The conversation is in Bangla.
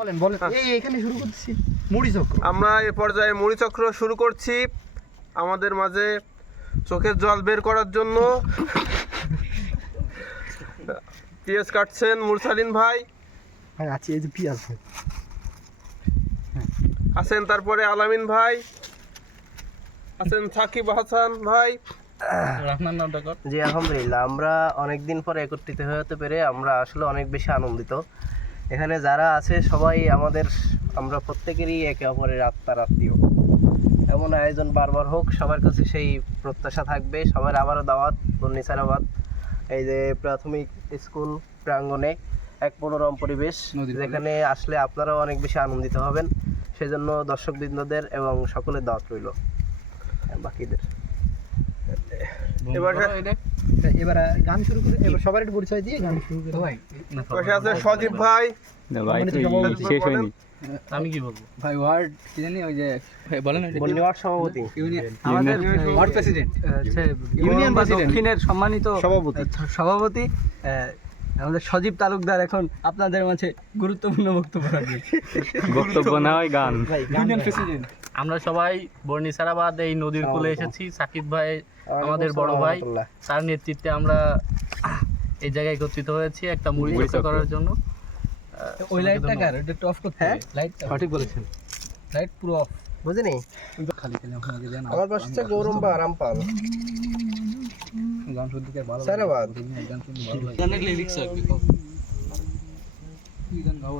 বলেন বলেন এখানে শুরু করতেছি মুড়ি চক্র। আমরা এ পর্যায়ে মুড়ি চক্র শুরু করছি। আমাদের মাঝে চোখের জল বের করার জন্য পেঁয়াজ কাটছেন মুরসালিন ভাই হ্যাঁ আছে, এই যে পেঁয়াজ আছেন, তারপরে আলামিন ভাই আছেন, সাকিব হাসান ভাই। জি আলহামদুলিল্লাহ, আমরা অনেকদিন পরে একত্রিত হতে পেরে আমরা আসলে অনেক বেশি আনন্দিত। এখানে যারা আছে সবাই আমরা প্রত্যেকেরই একে অপরের আত্মার আত্মীয়। এমন আয়োজন বারবার হোক, সবার কাছে সেই প্রত্যাশা থাকবে। সবার আবারও দাওয়াত বন্নিসারাবাদ, এই যে প্রাথমিক স্কুল প্রাঙ্গণে এক মনোরম পরিবেশ, যেখানে আসলে আপনারাও অনেক বেশি আনন্দিত হবেন। সেজন্য দর্শকবৃন্দদের এবং সকলের দাওয়াত রইল, বাকিদের। এবার গান শুরু করে, এবার সবার একটু পরিচয় দিয়ে গান শুরু করে। পাশে আছে সজীব ভাই। শেষ হয়নি। আমি কি বলবো ভাই ওয়ার্ড কি জানি ওই যে বলেন বন্নিওয়ার্ড সভাপতি, আমাদের ওয়ার্ড প্রেসিডেন্ট, ইউনিয়ন দক্ষিণের সম্মানিত সভাপতি আমাদের সজীব তালুকদার এখন আপনাদের মাঝে গুরুত্বপূর্ণ বক্তব্য রাখবেন। বক্তব্য না হয় গান। ইউনিয়ন প্রেসিডেন্ট আমরা সবাই বর্ণিসারাবাদ এই নদীর কূলে এসেছি। সাকিব ভাই আমাদের বড় ভাই, তার নেতৃত্বে আমরা এই জায়গায় একত্রিত হয়েছি একটা মুড়ি চক্র করার জন্য। ওই লাইটটা কার এটা একটু অফ করতে হবে। লাইট সঠিক বলেছেন, লাইট পুরো অফ বুঝিনি। খালি খালি আপনাকে জানা আমার পাশে হচ্ছে গৌরম বা রামপাল। গান শুনতে ভালো লাগে। সারাবাদ গান শুনতে ভালো লাগে। গানের লিরিক্স আছে, গান গাও।